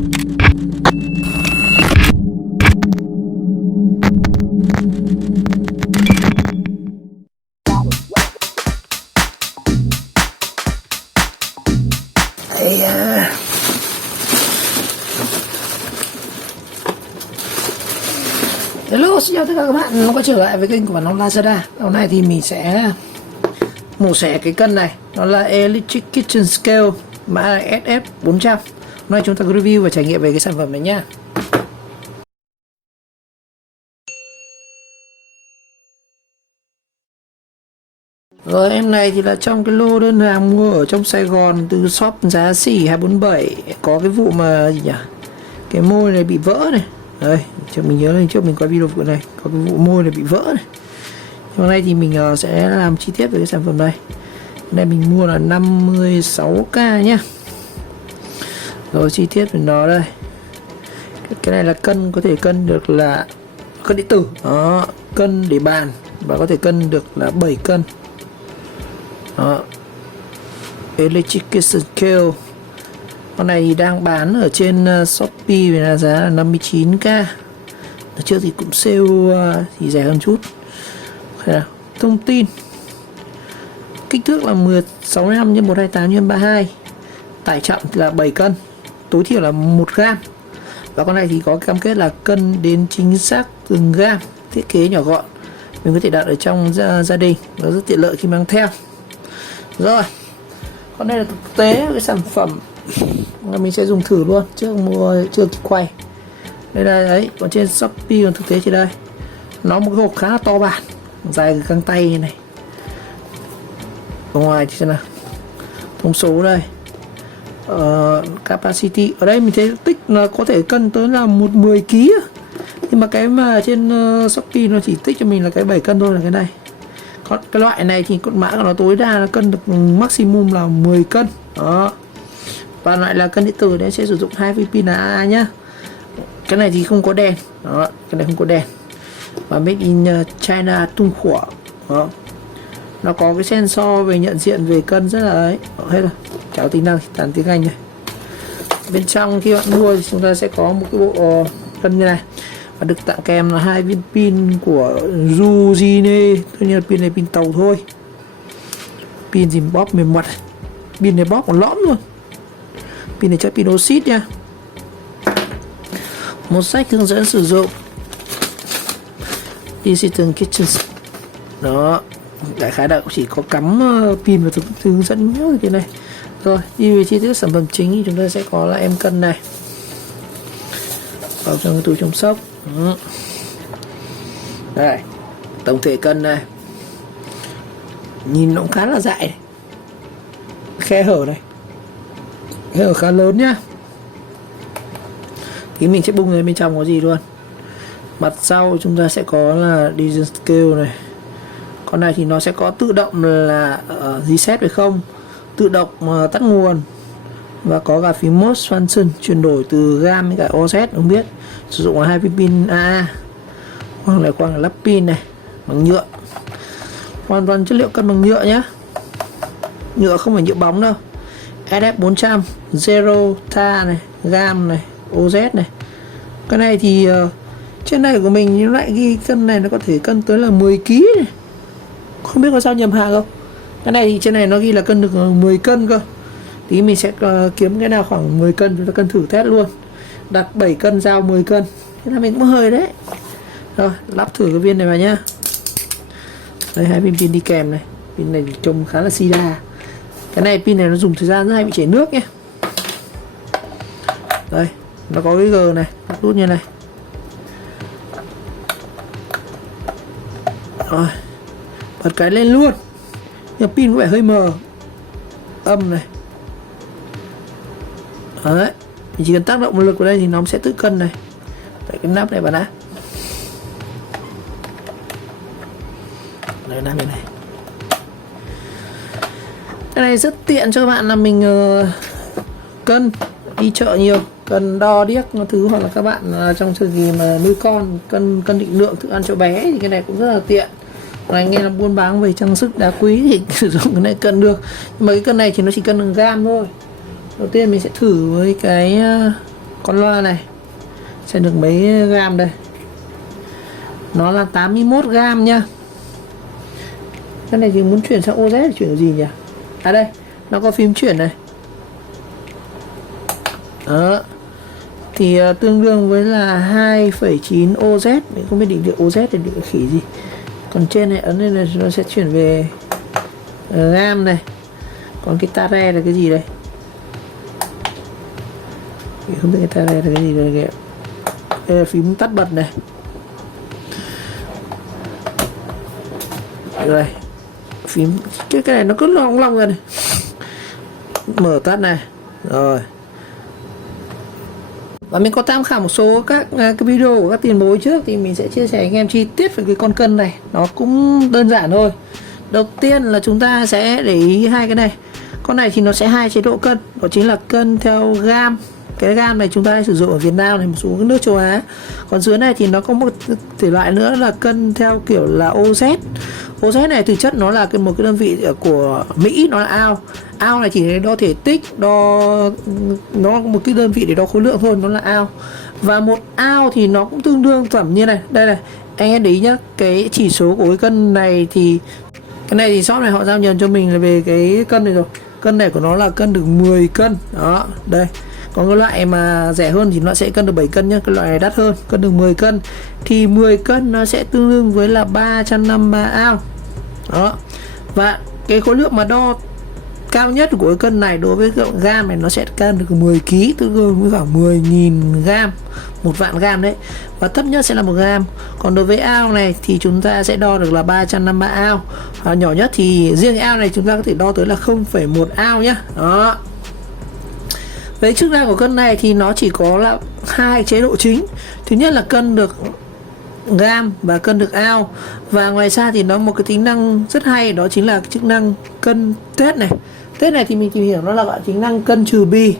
Hello, xin chào tất cả các bạn quay trở lại với kênh của Bản Long Lazada. Hôm nay thì mình sẽ mổ xẻ cái cân này, nó là Electric Kitchen Scale mã SF400. Hôm nay chúng ta có review và trải nghiệm về cái sản phẩm này nhá. Rồi em này thì là trong cái lô đơn hàng mua ở trong Sài Gòn từ shop giá sỉ 247, có cái vụ mà gì nhỉ? Cái môi này bị vỡ này. Đây, cho mình nhớ lên trước mình quay video vụ này, có cái vụ môi này bị vỡ này. Hôm nay thì mình sẽ làm chi tiết về cái sản phẩm này. Hôm nay mình mua là 56k nhá. Rồi chi tiết về nó đây. Cái này là cân, có thể cân được là cân điện tử, đó, cân để bàn và có thể cân được là 7 cân. Đó. Electric Kitchen Scale. Con này thì đang bán ở trên Shopee với là giá là 59k. Ở trước thì cũng sale thì rẻ hơn chút. Thông tin kích thước là 65 x 128 x 32, tải trọng là 7 cân, tối thiểu là 1 gram. Và con này thì có cam kết là cân đến chính xác từng gram, thiết kế nhỏ gọn, mình có thể đặt ở trong gia đình, nó rất tiện lợi khi mang theo. Rồi, con này là thực tế cái sản phẩm mình sẽ dùng thử luôn trước mua chưa kịp quay. Đây là đấy, còn trên Shopee còn thực tế trên đây. Nó một cái hộp khá là to bản, dài cái găng tay này. Ở ngoài thì xem nào. Thông số đây. Capacity ở đây mình thấy tích là có thể cân tới là 10 kg. Nhưng mà cái mà trên Shopee nó chỉ tích cho mình là cái 7 cân thôi, là cái này. Còn cái loại này thì con mã của nó tối đa là cân được maximum là 10 cân. Đó. Và lại là cân điện tử đấy, sẽ sử dụng 2 viên pin là AA nhá. Cái này thì không có đèn. Đó, cái này không có đèn. Và made in China, Trung Quốc. Đó. Nó có cái sensor về nhận diện về cân rất là ấy. Hết rồi. Chào tính năng toàn tiếng Anh này. Bên trong khi bạn mua thì chúng ta sẽ có một cái bộ cân như này. Và được tặng kèm là 2 viên pin của Yuzine. Tuy nhiên pin này pin tàu thôi. Pin dìm bóp mềm mặt. Pin này bóp còn lõm luôn. Pin này chắc pin oxit nha. Một sách hướng dẫn sử dụng. Digital Kitchen. Đó, đại khái là chỉ có cắm pin và hướng dẫn như thế này. Rồi, đi về chi tiết sản phẩm chính thì chúng ta sẽ có là em cân này. Vào trong cái túi chống sốc. Đây, tổng thể cân này. Nhìn nó cũng khá là dại này. Khe hở này. Khe hở khá lớn nhá. Thì mình sẽ bung lên bên trong có gì luôn. Mặt sau chúng ta sẽ có là digital scale này. Con này thì nó sẽ có tự động là reset hay không, tự động tắt nguồn, và có cả phím mode function chuyển đổi từ gam với cả offset, không biết. Sử dụng 2 viên pin AA, hoặc là quang là lắp pin này, bằng nhựa. Hoàn toàn chất liệu cân bằng nhựa nhé. Nhựa không phải nhựa bóng đâu. SF400 Zero Tha này, gam này, OZ này. Cái này thì trên này của mình như lại ghi cân này nó có thể cân tới là 10 kg này. Không biết có sao nhầm hàng không. Cái này thì trên này nó ghi là cân được 10 cân cơ. Tí mình sẽ kiếm cái nào khoảng 10 cân chúng ta cân thử test luôn. Đặt 7 cân giao 10 cân. Thế là mình cũng hơi đấy. Rồi, lắp thử cái viên này vào nhá. Đây, 2 viên pin đi kèm này. Pin này trông khá là sida. Cái này pin này nó dùng thời gian rất hay bị chảy nước nhé. Đây, nó có cái G này, nút như này. Rồi, bật cái lên luôn. Nhưng pin có vẻ hơi mờ. Âm này. Đấy, mình chỉ cần tác động một lực vào đây thì nó sẽ tự cân này. Đấy, cái nắp này bạn đã. Đây, nắp này này. Cái này rất tiện cho các bạn là mình cân đi chợ nhiều, cần đo điếc thứ, hoặc là các bạn trong thời kỳ mà nuôi con cân định lượng thức ăn cho bé thì cái này cũng rất là tiện. Còn anh nghe là buôn bán về trang sức đá quý thì sử dụng cái này cân được, nhưng mà cái cân này thì nó chỉ cân bằng gam thôi. Đầu tiên mình sẽ thử với cái con loa này sẽ được mấy gam đây? Nó là 81 gam nha. Cái này thì muốn chuyển sang OZ thì chuyển cái gì nhỉ? À đây, nó có phím chuyển này. Đó. Thì tương đương với là 2,9 OZ. Mình không biết định được OZ thì định khỉ gì. Còn trên này ấn lên này nó sẽ chuyển về gam này. Còn cái tare là cái gì đây? Mình không biết cái tare là cái gì đây kìa. Đây là phím tắt bật này. Rồi phím cái này nó cứ long long ra này, mở tắt này. Rồi, và mình có tham khảo một số các cái video của các tiền bối trước thì mình sẽ chia sẻ với anh em chi tiết về cái con cân này. Nó cũng đơn giản thôi. Đầu tiên là chúng ta sẽ để ý hai cái này. Con này thì nó sẽ hai chế độ cân, đó chính là cân theo gam. Cái gam này chúng ta hay sử dụng ở Việt Nam này, một số các nước châu Á. Còn dưới này thì nó có một thể loại nữa là cân theo kiểu là OZ. OZ này thực chất nó là một cái đơn vị của Mỹ, nó là ounce. Ounce này chỉ để đo thể tích, nó một cái đơn vị để đo khối lượng thôi, nó là ounce. Và một ounce thì nó cũng tương đương tầm như này. Đây này, anh em để ý nhá, cái chỉ số của cái cân này thì cái này thì shop này họ giao nhận cho mình là về cái cân này rồi. Cân này của nó là cân được 10 cân. Đó, đây. Còn cái loại mà rẻ hơn thì nó sẽ cân được 7 cân nhá. Cái loại này đắt hơn, cân được 10 cân. Thì 10 cân nó sẽ tương đương với là 353 ounce. Đó. Và cái khối lượng mà đo cao nhất của cái cân này đối với cái gam này nó sẽ cân được 10 kg, tương đương với khoảng 10.000 gam, 1 vạn gam đấy. Và thấp nhất sẽ là 1 gam. Còn đối với ounce này thì chúng ta sẽ đo được là 353 ounce. Và nhỏ nhất thì riêng cái ounce này chúng ta có thể đo tới là 0,1 ounce nhá. Đó. Về chức năng của cân này thì nó chỉ có là hai chế độ chính. Thứ nhất là cân được gam và cân được ounce. Và ngoài ra thì nó một cái tính năng rất hay, đó chính là chức năng cân tết này. Tết này thì mình tìm hiểu nó là gọi tính năng cân trừ bì.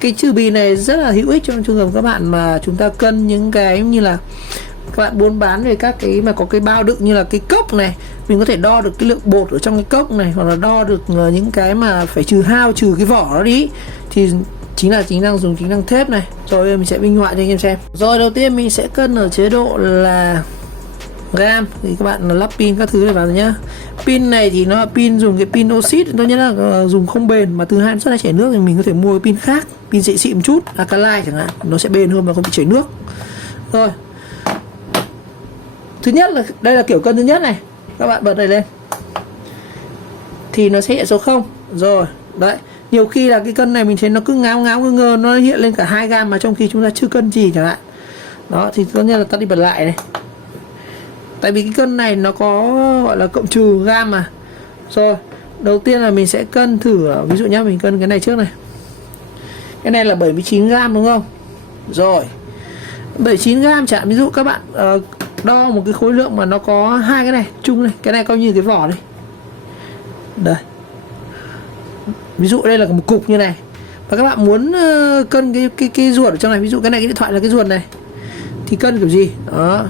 Cái trừ bì này rất là hữu ích trong trường hợp các bạn mà chúng ta cân những cái như là các bạn buôn bán về các cái mà có cái bao đựng như là cái cốc này, mình có thể đo được cái lượng bột ở trong cái cốc này, hoặc là đo được những cái mà phải trừ hao, trừ cái vỏ nó đi, thì chính là tính năng dùng tính năng thép này. Rồi mình sẽ minh họa cho anh em xem. Rồi đầu tiên mình sẽ cân ở chế độ là gam, thì các bạn lắp pin các thứ này vào nhá. Pin này thì nó là pin dùng cái pin oxit, tốt nhất là dùng không bền, mà thứ hai nó rất là chảy nước, thì mình có thể mua cái pin khác, pin xịn xịn một chút, alkaline chẳng hạn, nó sẽ bền hơn mà không bị chảy nước. Rồi, thứ nhất là đây là kiểu cân thứ nhất này, các bạn bật này lên thì nó sẽ hiện số 0. Rồi đấy, nhiều khi là cái cân này mình thấy nó cứ ngáo ngáo ngơ ngơ, nó hiện lên cả 2 gam mà trong khi chúng ta chưa cân gì chẳng hạn. Đó thì tốt nhất là ta đi bật lại này, tại vì cái cân này nó có gọi là cộng trừ gam mà. Rồi đầu tiên là mình sẽ cân thử, ví dụ nhá, mình cân cái này trước này, cái này là 79 gam đúng không? Rồi 79 gam chẳng, ví dụ các bạn đo một cái khối lượng mà nó có hai cái này chung này, cái này coi như cái vỏ đây, đây ví dụ đây là một cục như này, và các bạn muốn cân cái ruột ở trong này, ví dụ cái này, cái điện thoại là cái ruột này, thì cân kiểu gì đó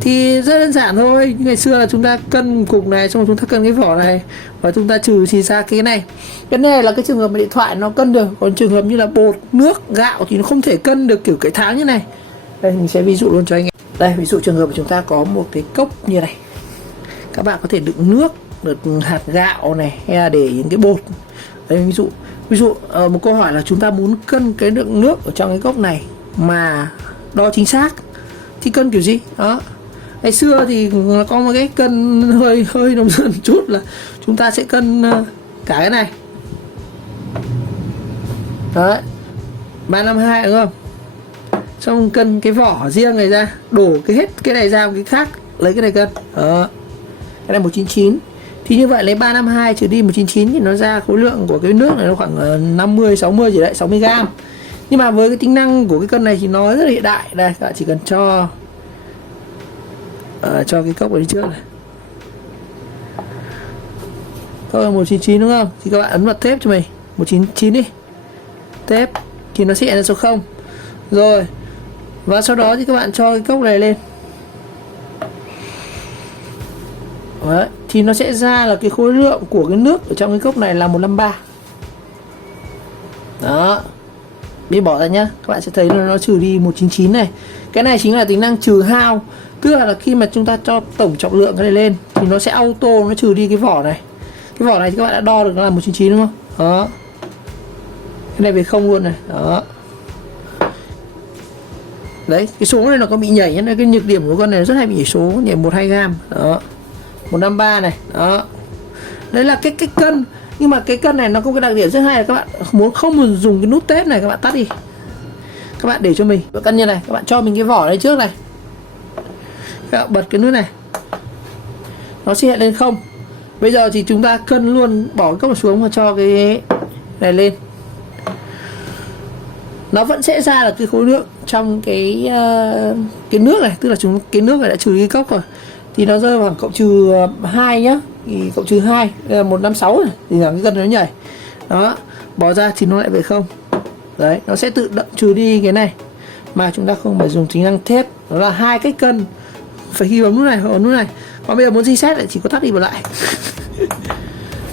thì rất đơn giản thôi. Ngày xưa là chúng ta cân cục này, xong rồi chúng ta cân cái vỏ này, và chúng ta trừ chỉ ra cái này. Cái này là cái trường hợp mà điện thoại nó cân được, còn trường hợp như là bột, nước, gạo thì nó không thể cân được kiểu cái tháng như này. Đây mình sẽ ví dụ luôn cho anh em. Đây ví dụ trường hợp chúng ta có một cái cốc như này, các bạn có thể đựng nước, đựng hạt gạo này, hay là để những cái bột. Đây ví dụ một câu hỏi là chúng ta muốn cân cái lượng nước ở trong cái cốc này mà đo chính xác thì cân kiểu gì đó. Ngày xưa thì có một cái cân hơi nông dân chút là chúng ta sẽ cân cả cái này đấy, 352 đúng không, xong cân cái vỏ riêng này ra, đổ cái hết cái này ra một cái khác, lấy cái này cân đó. Cái này 199 thì như vậy lấy 352 trừ đi 199 thì nó ra khối lượng của cái nước này nó khoảng 50 60 gì đấy, 60 gram. Nhưng mà với cái tính năng của cái cân này thì nó rất là hiện đại. Đây các bạn chỉ cần cho cái cốc vào đi trước này, thôi 199 đúng không, thì các bạn ấn vào thép cho mình 199 đi, thép thì nó sẽ hiện ra số 0. Rồi và sau đó thì các bạn cho cái cốc này lên. Đấy, thì nó sẽ ra là cái khối lượng của cái nước ở trong cái cốc này là 153. Đó. bị bỏ ra nhá, các bạn sẽ thấy là nó trừ đi 199 này. Cái này chính là tính năng trừ hao, tức là khi mà chúng ta cho tổng trọng lượng cái này lên thì nó sẽ auto nó trừ đi cái vỏ này. Cái vỏ này thì các bạn đã đo được nó là 199 đúng không? Đó, cái này về không luôn này. Đó, đấy, cái số này nó có bị nhảy nhá, cái nhược điểm của con này rất hay bị nhảy số, nhảy 1-2 gram. Đó, 153 này. Đó, đấy là cái cân. Nhưng mà cái cân này nó có cái đặc điểm rất hay là các bạn không dùng cái nút tép này, các bạn tắt đi, các bạn để cho mình cân như này, các bạn cho mình cái vỏ này trước này, các bạn bật cái nút này, nó sẽ hiện lên không. Bây giờ thì chúng ta cân luôn, bỏ cái cốc xuống và cho cái này lên, nó vẫn sẽ ra là cái khối lượng trong cái nước này, tức là cái nước này đã trừ cái cốc rồi thì nó rơi vào cộng trừ 2 nhá. Thì cộng trừ 2 là 156 này, thì là cái cân nó nhảy. Đó, bỏ ra thì nó lại về không. Đấy, nó sẽ tự động trừ đi cái này mà chúng ta không phải dùng tính năng thép. Đó là hai cách cân, phải ghi bấm nút này hoặc nút này. Còn bây giờ muốn reset lại chỉ có tắt đi vào lại.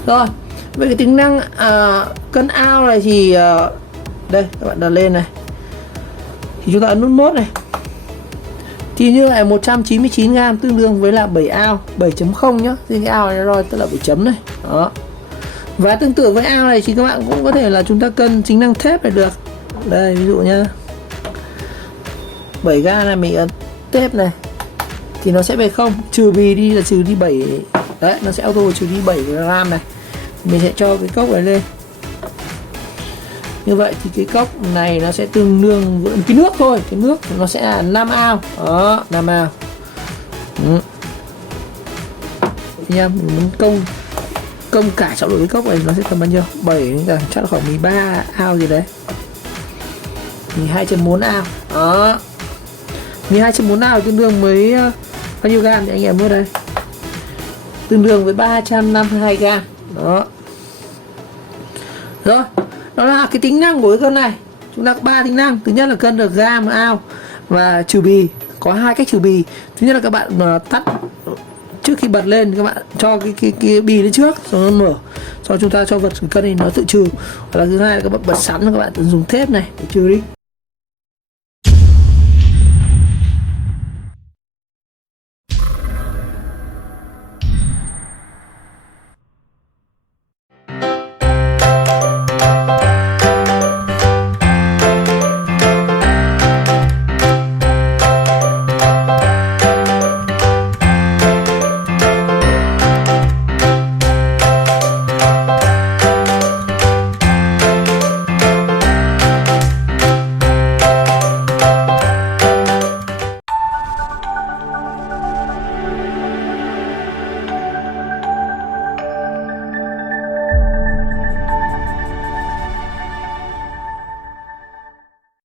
Rồi, với cái tính năng cân ao này thì đây các bạn đặt lên này thì chúng ta ấn nút mốt này thì như là 199 gram tương đương với là 7 ao, 7.0 nhá. Thì cái ao này rồi tức là 7 chấm này. Đó. Và tương tự với ao này thì các bạn cũng có thể là chúng ta cân tính năng thép này được. Đây ví dụ nhá, 7 gram này mình ấn thép này thì nó sẽ về không, trừ bì đi là trừ đi 7. Đấy, nó sẽ auto trừ đi 7 gram này. Mình sẽ cho cái cốc này lên. Như vậy thì cái cốc này nó sẽ tương đương với cái nước thôi, cái nước nó sẽ là 5 ao. Đó, 5 ao. Nha, mình muốn công cả trọng lượng cái cốc này nó sẽ tầm bao nhiêu? 7 chắc là khoảng 13 ao gì đấy. 12.4 ao. Đó. 12.4 ao tương đương với bao nhiêu gam thì anh em mua đây? Tương đương với 352 gram. Đó. Rồi, đó là cái tính năng của cái cân này. Chúng ta có 3 tính năng. Thứ nhất là cân được gam, ao và trừ bì. Có 2 cách trừ bì. Thứ nhất là các bạn tắt trước khi bật lên, các bạn cho cái bì lên trước rồi nó mở. Sau chúng ta cho vật cân này nó tự trừ. Hoặc là thứ hai là các bạn bật sẵn, các bạn tự dùng thép này để trừ đi.